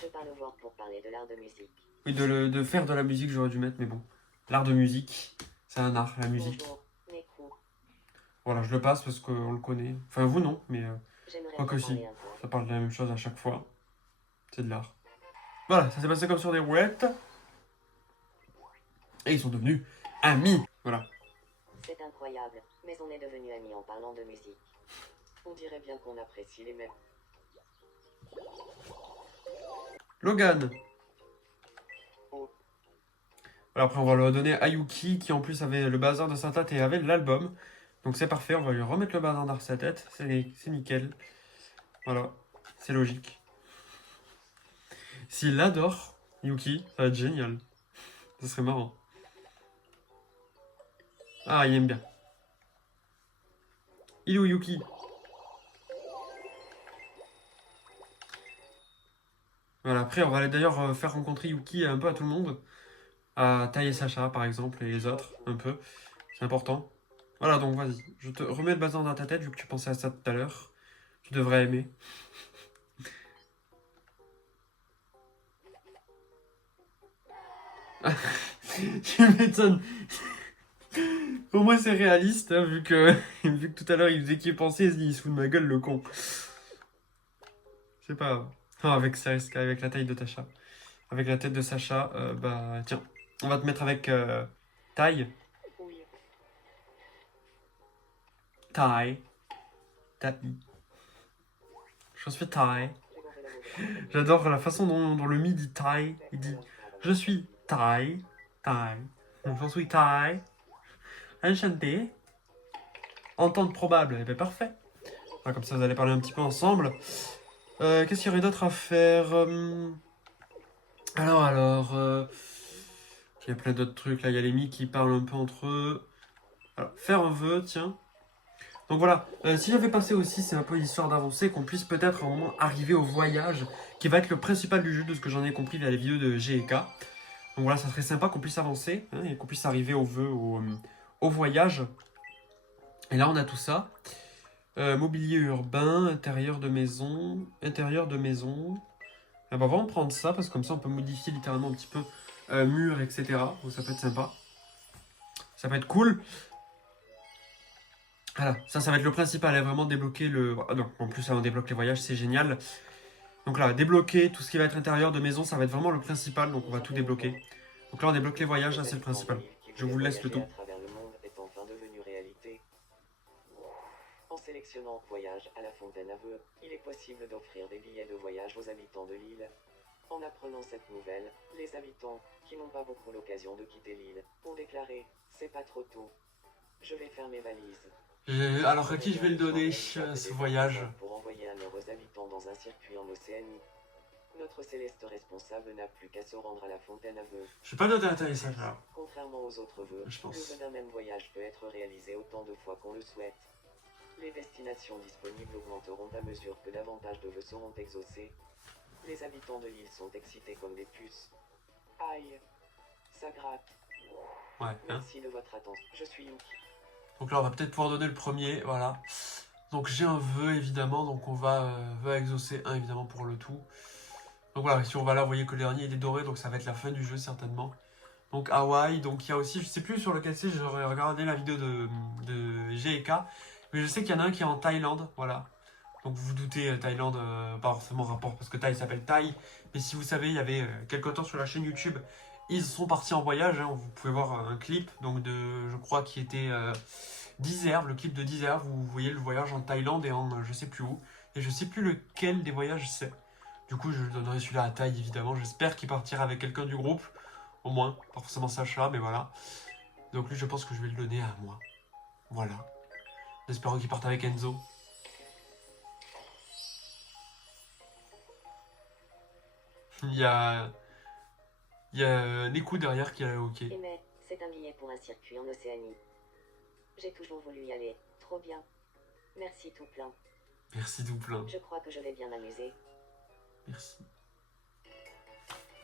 Je pars le voir pour parler de l'art de musique. Oui, de faire de la musique, j'aurais dû mettre, mais bon. L'art de musique, c'est un art, la musique. Bonjour, Nekou. Voilà, je le passe parce qu'on le connaît. Enfin, vous non, mais J'aimerais Quoique te si. parler un peu. ça parle de la même chose à chaque fois. C'est de l'art. Voilà, ça s'est passé comme sur des roulettes. Et ils sont devenus amis. Voilà. C'est incroyable, mais on est devenus amis en parlant de musique. On dirait bien qu'on apprécie les mêmes. Logan. Oh. Voilà, après, on va le donner à Yuki, qui en plus avait le bazar de sa tête et avait l'album. Donc c'est parfait, on va lui remettre le bazar dans sa tête. C'est nickel. Voilà, c'est logique. S'il l'adore, Yuki, ça va être génial. Ça serait marrant. Ah, il aime bien. Il est où Yuki? Voilà, après, on va d'ailleurs faire rencontrer Yuki un peu à tout le monde. À Tai et Sacha, par exemple, et les autres, un peu. C'est important. Voilà, donc vas-y. Je te remets le bazar dans ta tête, vu que tu pensais à ça tout à l'heure. Tu devrais aimer. Tu m'étonnes. Au moins, c'est réaliste, hein, vu que tout à l'heure, il faisait qu'il pensait, il se fout de ma gueule, le con. C'est pas grave. Non, avec Sariska, avec la taille de Tasha. Avec la tête de Sacha, bah tiens, on va te mettre avec taille. Oui. Taille. Tapi. Je suis taille. J'adore la façon dont le mi dit taille. Il dit je suis taille. Taille. Je suis taille. Enchanté. Entente probable. Eh bien, parfait. Voilà, comme ça, vous allez parler un petit peu ensemble. Qu'est-ce qu'il y aurait d'autre à faire Alors, il y a plein d'autres trucs. Là, il y a les mi qui parlent un peu entre eux. Alors, faire un vœu, tiens. Donc voilà, si j'avais passé aussi, c'est un peu l'histoire d'avancer, qu'on puisse peut-être à un moment arriver au voyage, qui va être le principal du jeu, de ce que j'en ai compris via les vidéos de G et K. Donc voilà, ça serait sympa qu'on puisse avancer, hein, et qu'on puisse arriver au vœu, au voyage. Et là, on a tout ça. Mobilier urbain, intérieur de maison, intérieur de maison. On va vraiment prendre ça, parce que comme ça, on peut modifier littéralement un petit peu mur, etc. Donc ça peut être sympa. Ça peut être cool. Voilà, ça va être le principal, hein, vraiment débloquer le... Ah non, en plus, là, on débloque les voyages, c'est génial. Donc là, débloquer tout ce qui va être intérieur de maison, ça va être vraiment le principal, donc on va tout débloquer. Donc là, on débloque les voyages, là, c'est le principal. Je vous laisse le tout. À travers le monde est enfin devenu réalité. En sélectionnant Voyage à la Fontaine à Vœux, il est possible d'offrir des billets de voyage aux habitants de l'île. En apprenant cette nouvelle, les habitants, qui n'ont pas beaucoup l'occasion de quitter l'île, ont déclaré « C'est pas trop tôt. Je vais faire mes valises. » Alors, à qui je vais le donner, ce voyage? Pour envoyer un heureux habitant dans un circuit en Océanie. Notre céleste responsable n'a plus qu'à se rendre à la Fontaine à Vœux. Je vais pas donner atterrissage, là. Contrairement aux autres vœux, Je pense. le vœu d'un même voyage peut être réalisé autant de fois qu'on le souhaite. Les destinations disponibles augmenteront à mesure que davantage de vœux seront exaucés. Les habitants de l'île sont excités comme des puces. Aïe, ça gratte. Ouais, hein. Merci de votre attention. Je suis Yuki. Donc là, on va peut-être pouvoir donner le premier, voilà. Donc j'ai un vœu, évidemment, donc on va exaucer un, évidemment, pour le tout. Donc voilà, si on va là, vous voyez que le dernier, il est doré, donc ça va être la fin du jeu, certainement. Donc Hawaï, donc il y a aussi, je sais plus sur lequel c'est, j'aurais regardé la vidéo de G et K, mais je sais qu'il y en a un qui est en Thaïlande, voilà. Donc vous vous doutez, Thaïlande, pas forcément rapport, parce que Thaï s'appelle Thaï, mais si vous savez, il y avait quelques temps sur la chaîne YouTube, ils sont partis en voyage, hein, vous pouvez voir un clip, donc je crois qui était d'Isère, le clip de d'Isère, vous voyez le voyage en Thaïlande et en je sais plus où, et je sais plus lequel des voyages c'est. Du coup, je donnerai celui-là à Thaï, évidemment, j'espère qu'il partira avec quelqu'un du groupe, au moins, pas forcément Sacha, mais voilà. Donc lui, je pense que je vais le donner à moi, voilà. En espérant qu'il parte avec Enzo. Il y a Neku derrière qui a OK. Mais c'est un billet pour un circuit en Océanie. J'ai toujours voulu y aller. Trop bien. Merci tout plein. Merci tout plein. Je crois que je vais bien m'amuser. Merci.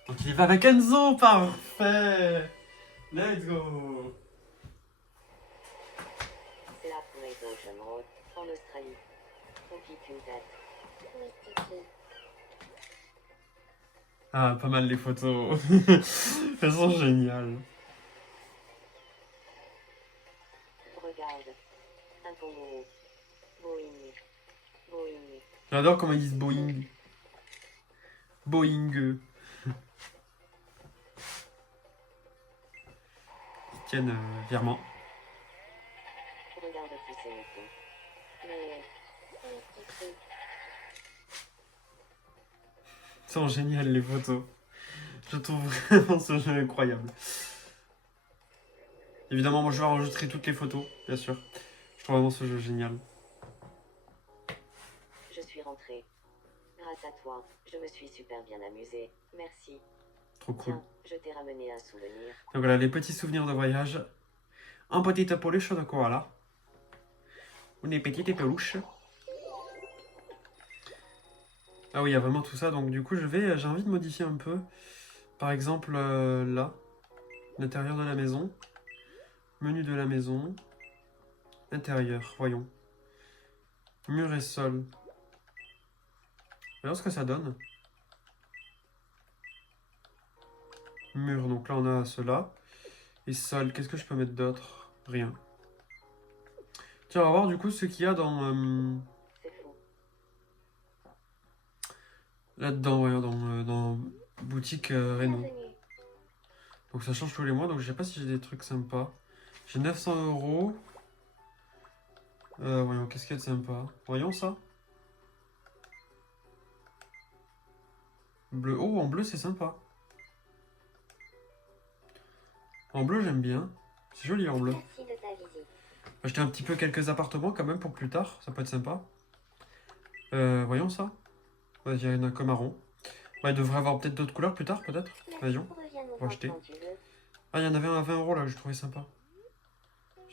Donc il va avec Enzo, parfait. Let's go. C'est la Great Ocean Road, en Australie. On pique une tête. Mystique. Ah, pas mal les photos. Elles sont géniales. Regarde. Un kangourou. Boeing. Boeing. J'adore comment ils disent Boeing. Boeing. Ils tiennent fièrement. Regarde tous ces moutons. Mais Mystique. Ils sont géniales les photos. Je trouve vraiment ce jeu incroyable. Évidemment, moi je vais enregistrer toutes les photos, bien sûr. Je trouve vraiment ce jeu génial. je suis rentrée. Grâce à toi, je me suis super bien amusée. Merci. Trop cool. Tiens, je t'ai ramené un souvenir. Donc voilà, les petits souvenirs de voyage. Un petit peluche de koala. Une petite peluche. Ah oui, il y a vraiment tout ça. Donc du coup, j'ai envie de modifier un peu. Par exemple, là. L'intérieur de la maison. Menu de la maison. Intérieur, voyons. Mur et sol. Voyons ce que ça donne. Mur, donc là on a cela. Et sol, qu'est-ce que je peux mettre d'autre? Rien. Tiens, on va voir du coup ce qu'il y a dans... C'est fou. là-dedans, voyons, dans boutique Renault. Bienvenue. Donc ça change tous les mois, donc je sais pas si j'ai des trucs sympas. J'ai 900 €. Voyons, qu'est-ce qu'il y a de sympa? Voyons ça. Bleu. Oh, en bleu, c'est sympa. En bleu, j'aime bien. C'est joli en bleu. Merci de ta visite. Acheter un petit peu quelques appartements quand même pour plus tard, ça peut être sympa. Voyons ça. Ouais, il y en a comme marron. Ouais, il devrait avoir peut-être d'autres couleurs plus tard, peut-être. Voyons. Reviens nous On va voir acheter. quand tu veux. Ah, il y en avait un à 20 € là que je trouvais sympa.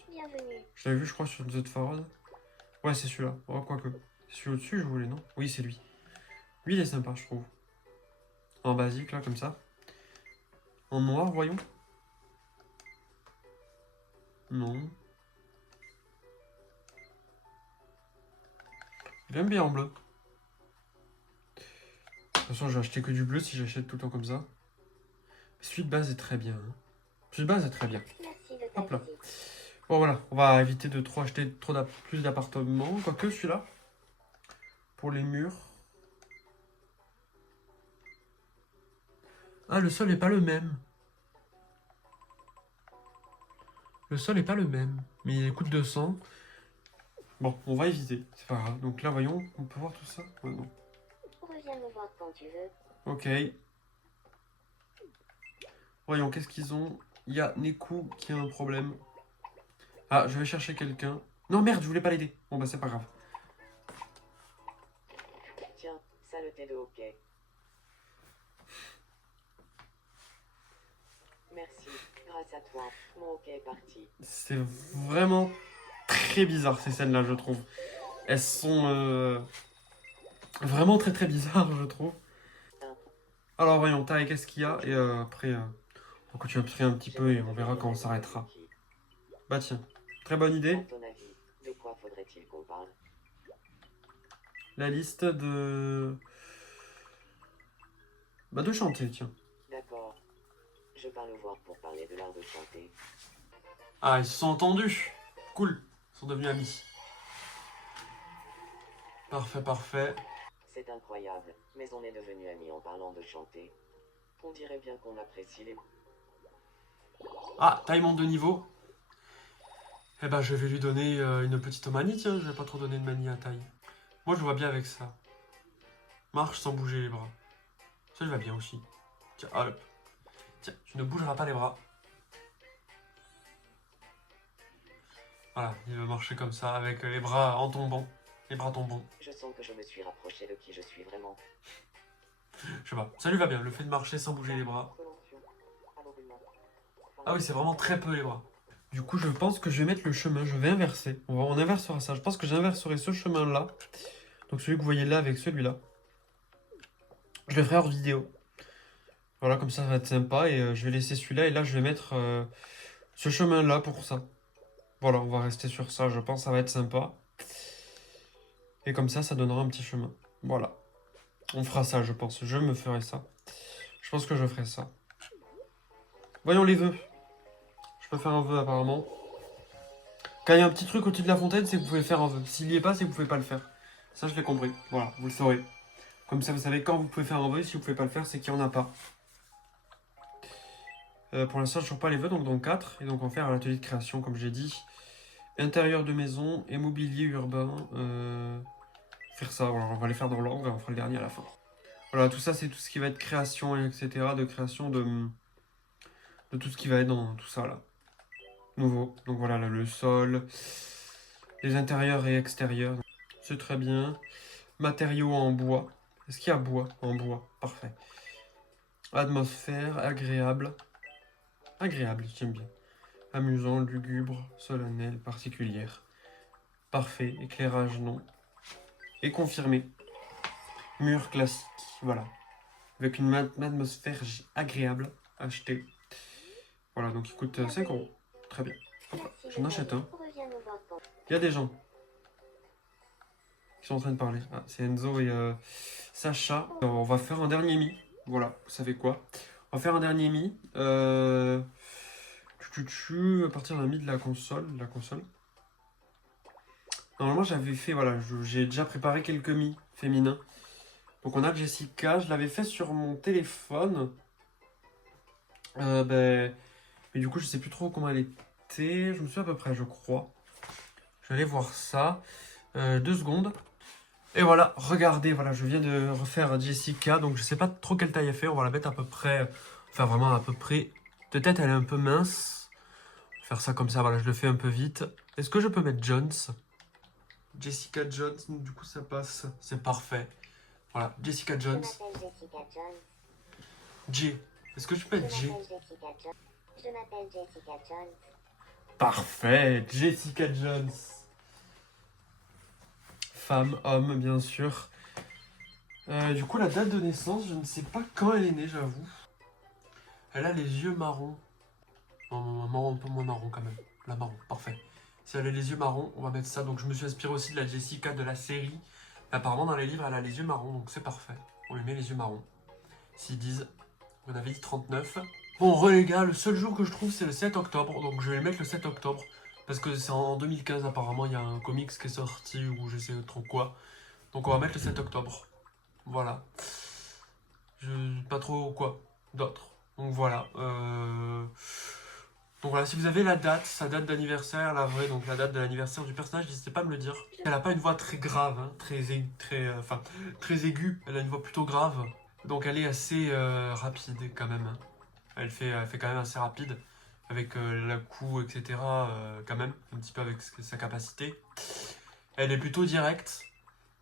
Bienvenue. Je l'avais vu, je crois, sur The Farod. Ouais, c'est celui-là. Oh, quoique. C'est celui au-dessus, je voulais, non? Oui, c'est lui. Lui, il est sympa, je trouve. En basique, là, comme ça. En noir, voyons. Non. J'aime bien en bleu. De toute façon, je vais acheter que du bleu si j'achète tout le temps comme ça. Celui de base est très bien. Hein. Celui de base est très bien. Merci de ta Hop là. visite. Bon, voilà. On va éviter de trop acheter plus d'appartements. Quoique, celui-là. Pour les murs. Ah, le sol n'est pas le même. Le sol n'est pas le même. Mais il coûte 200. Bon, on va éviter. C'est pas grave. Donc là, voyons. On peut voir tout ça? Ouais, non. Reviens nous voir quand tu veux. Ok. Voyons, qu'est-ce qu'ils ont? Il y a Neku qui a un problème. Ah, je vais chercher quelqu'un. Non, merde, je voulais pas l'aider. Bon, bah, c'est pas grave. Tiens, saleté de hockey. Merci, grâce à toi, mon hockey est parti. C'est vraiment très bizarre, ces scènes-là, je trouve. Elles sont vraiment très très bizarres, je trouve. Alors, voyons, taille, qu'est-ce qu'il y a? Et après, on continue à observer un petit peu et on verra quand on s'arrêtera. Bah, tiens, très bonne À idée. ton avis, de quoi faudrait-il qu'on parle? La liste de... Bah, de chanter, tiens. D'accord. Je pars le voir pour parler de l'art de chanter. Ah, ils se sont entendus. Cool. Ils sont devenus amis. Parfait, parfait. C'est incroyable, mais on est devenus amis en parlant de chanter. On dirait bien qu'on apprécie les... Ah, taille monte de niveau. Eh ben, je vais lui donner une petite manie, tiens. Je vais pas trop donner de manie à taille. Moi, je vois bien avec ça. Marche sans bouger les bras. Ça, je va bien aussi. Tiens, hop. Tiens, tu ne bougeras pas les bras. Voilà, il va marcher comme ça, avec les bras en tombant. Les bras tombants. Je sens que je me suis rapproché de qui je suis vraiment. Je sais pas. Ça lui va bien, le fait de marcher sans bouger les bras. Ah oui, c'est vraiment très peu les bras. Du coup, je pense que je vais mettre le chemin. Je vais inverser. On inversera ça. Je pense que j'inverserai ce chemin-là. Donc celui que vous voyez là avec celui-là. Je le ferai hors vidéo. Voilà, comme ça va être sympa. Et je vais laisser celui-là. Et là, je vais mettre ce chemin-là pour ça. Voilà, on va rester sur ça. Je pense que ça va être sympa. Et comme ça donnera un petit chemin. Voilà. On fera ça, je pense. Je me ferai ça. Je pense que je ferai ça. Voyons les vœux. Je peux faire un vœu apparemment. Quand il y a un petit truc au-dessus de la fontaine, c'est que vous pouvez faire un vœu. S'il n'y est pas, c'est que vous pouvez pas le faire. Ça, je l'ai compris. Voilà, vous le saurez. Comme ça, vous savez quand vous pouvez faire un vœu. Si vous pouvez pas le faire, c'est qu'il n'y en a pas. Pour l'instant, je ne toujours pas les vœux, donc dans 4. Et donc, on va faire l'atelier de création, comme j'ai dit. Intérieur de maison et mobilier urbain. Faire ça, voilà, on va les faire dans l'ordre et on fera le dernier à la fin. Voilà, tout ça, c'est tout ce qui va être création, etc. De création de tout ce qui va être dans tout ça, là. Nouveau. Donc voilà, là, le sol, les intérieurs et extérieurs. C'est très bien. Matériaux en bois. Est-ce qu'il y a bois? En bois, parfait. Atmosphère, agréable. Agréable, j'aime bien. Amusant, lugubre, solennel, particulière. Parfait, éclairage, non. Et confirmé. Mur classique, voilà. Avec une atmosphère agréable, acheté. Voilà, donc il coûte 5 €. Très bien. Hop là, Merci j'en de achète ta un. visite. Reviens nous voir quand Il y a des gens qui sont en train de parler. Ah, c'est Enzo et Sacha. On va faire un dernier mi. Voilà, vous savez quoi? On va faire un dernier mi. À partir d'un mi de la console. Normalement, j'avais fait, voilà, j'ai déjà préparé quelques mi féminins. Donc on a Jessica, je l'avais fait sur mon téléphone. Mais du coup, je sais plus trop comment elle était. Je me suis à peu près, je crois. Je vais aller voir ça. 2 secondes. Et voilà, regardez, voilà, je viens de refaire Jessica. Donc je sais pas trop quelle taille elle fait. On va la mettre à peu près. Enfin, vraiment à peu près. De tête, elle est un peu mince. Faire ça comme ça, voilà, je le fais un peu vite. Est-ce que je peux mettre Jones? Jessica Jones, du coup ça passe. C'est parfait. Voilà, Jessica Je Jones. m'appelle Jessica Jones. J. Est-ce que je Je peux être J? m'appelle Jessica Jones. Je m'appelle Jessica Jones. Parfait, Jessica Jones. Femme, homme, bien sûr. Du coup, la date de naissance, je ne sais pas quand elle est née, j'avoue. Elle a les yeux marrons. Non, marron, un peu moins marron quand même. La marron, parfait. Si elle a les yeux marrons, on va mettre ça. Donc je me suis inspiré aussi de la Jessica de la série. Apparemment, dans les livres, elle a les yeux marrons, donc c'est parfait. On lui met les yeux marrons. S'ils disent, on avait dit 39. Bon, les gars, le seul jour que je trouve, c'est le 7 octobre. Donc je vais mettre le 7 octobre. Parce que c'est en 2015, apparemment, il y a un comics qui est sorti ou je sais trop quoi. Donc on va mettre le 7 octobre. Voilà. Pas trop quoi d'autre. Donc voilà. Donc voilà, si vous avez la date, sa date d'anniversaire, la vraie, donc la date de l'anniversaire du personnage, n'hésitez pas à me le dire. Elle n'a pas une voix très grave, hein, très aiguë. Elle a une voix plutôt grave. Donc elle est assez rapide quand même. Hein. Elle fait quand même assez rapide. Avec la coup, etc. Quand même, un petit peu avec sa capacité. Elle est plutôt directe.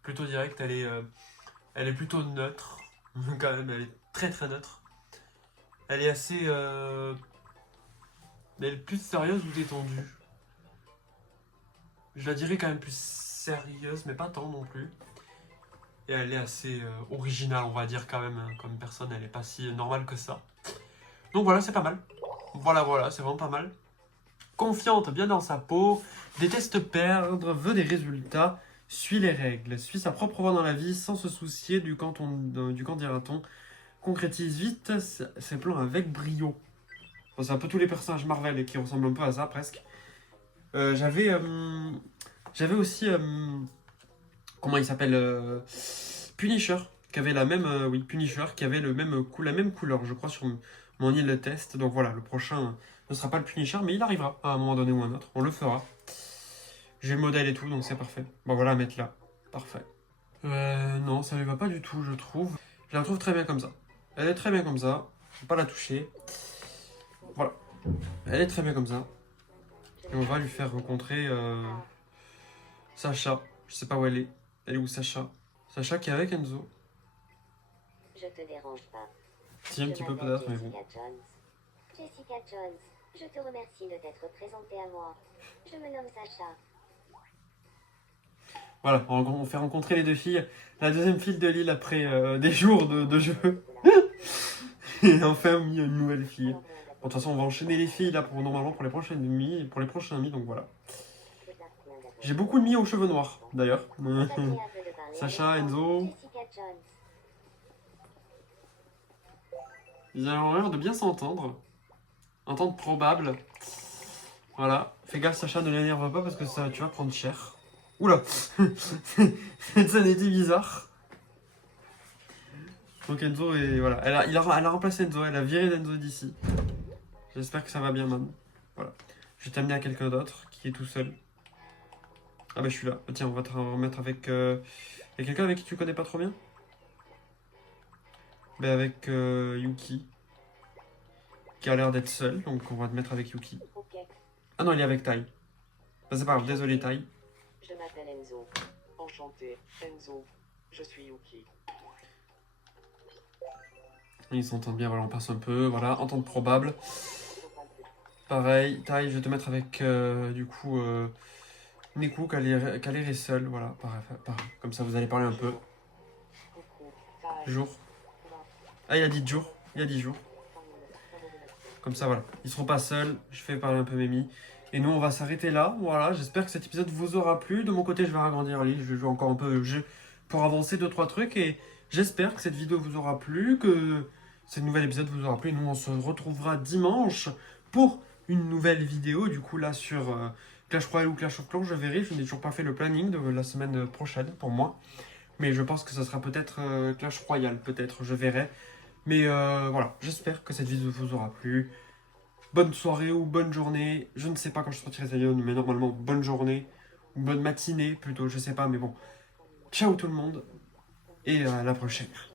Elle est plutôt neutre. Quand même, elle est très très neutre. Elle est assez... elle est plus sérieuse ou détendue. Je la dirais quand même plus sérieuse, mais pas tant non plus. Et elle est assez originale, on va dire quand même. Hein. Comme personne, elle est pas si normale que ça. Donc voilà, c'est pas mal. Voilà, c'est vraiment pas mal. Confiante, bien dans sa peau, déteste perdre, veut des résultats, suit les règles, suit sa propre voie dans la vie sans se soucier du quand dira-t-on, concrétise vite ses plans avec brio. Bon, c'est un peu tous les personnages Marvel qui ressemblent un peu à ça presque. J'avais aussi comment il s'appelle Punisher qui avait la même Punisher qui avait la même couleur je crois sur mon île de test. Donc voilà, le prochain ne sera pas le Punisher mais il arrivera à un moment donné ou à un autre. On le fera. J'ai le modèle et tout donc c'est parfait. Bon voilà, à mettre là. Parfait. Non, ça lui va pas du tout je trouve. Je la trouve très bien comme ça. Elle est très bien comme ça. Faut pas la toucher. Voilà. Elle est très bien comme ça. Et on va lui faire rencontrer Sacha. Je sais pas où elle est. Elle est où Sacha? Sacha qui est avec Enzo. Je te dérange pas. Si, un Je petit peu m'appelle peut-être, mais bon. Jessica Jones. Jessica Jones, je te remercie de t'être présentée à moi. Je me nomme Sacha. Voilà, on fait rencontrer les deux filles. La deuxième fille de l'île après des jours de jeu. Et enfin, oui, une nouvelle fille. Bon, de toute façon, on va enchaîner les filles là normalement pour les prochains amis, donc voilà. J'ai beaucoup de mis aux cheveux noirs, d'ailleurs. Sacha, Enzo. Ils ont l'air de bien s'entendre. Entente probable. Voilà. Fais gaffe, Sacha, ne l'énerve pas parce que ça, tu vas prendre cher. Oula. Cette scène était bizarre. Donc Enzo est... Voilà. Elle a remplacé Enzo. Elle a viré Enzo d'ici. J'espère que ça va bien maintenant. Voilà. Je vais t'amener à quelqu'un d'autre qui est tout seul. Ah bah je suis là. Tiens, on va te remettre avec... Il y a quelqu'un avec qui tu connais pas trop bien? Bah avec Yuki. Qui a l'air d'être seul. Donc on va te mettre avec Yuki. Ah non, il est avec Tai. Bah c'est pas grave. Désolé Tai. Je m'appelle Enzo. Enchanté, Enzo. Je suis Yuki. Ils s'entendent bien, voilà, on passe un peu, voilà, entente probable. Pareil, Tai, je vais te mettre avec, du coup, Neku, qui a l'air seul, voilà, pareil, comme ça vous allez parler un peu. Jour. Ah, il a dit jour, Comme ça, voilà, ils seront pas seuls, je fais parler un peu Mimi. Et nous, on va s'arrêter là, voilà, j'espère que cet épisode vous aura plu. De mon côté, je vais agrandir l'île, je vais jouer encore un peu au jeu pour avancer 2-3 trucs. Et j'espère que cette vidéo vous aura plu, que... ce nouvel épisode vous aura plu. Nous, on se retrouvera dimanche pour une nouvelle vidéo. Du coup, là, sur Clash Royale ou Clash of Clans, je verrai. Je n'ai toujours pas fait le planning de la semaine prochaine pour moi. Mais je pense que ça sera peut-être Clash Royale, peut-être, je verrai. Mais voilà, j'espère que cette vidéo vous aura plu. Bonne soirée ou bonne journée. Je ne sais pas quand je sortirai cette vidéo, mais normalement, bonne journée. Ou bonne matinée, plutôt, je sais pas, mais bon. Ciao tout le monde. Et à la prochaine.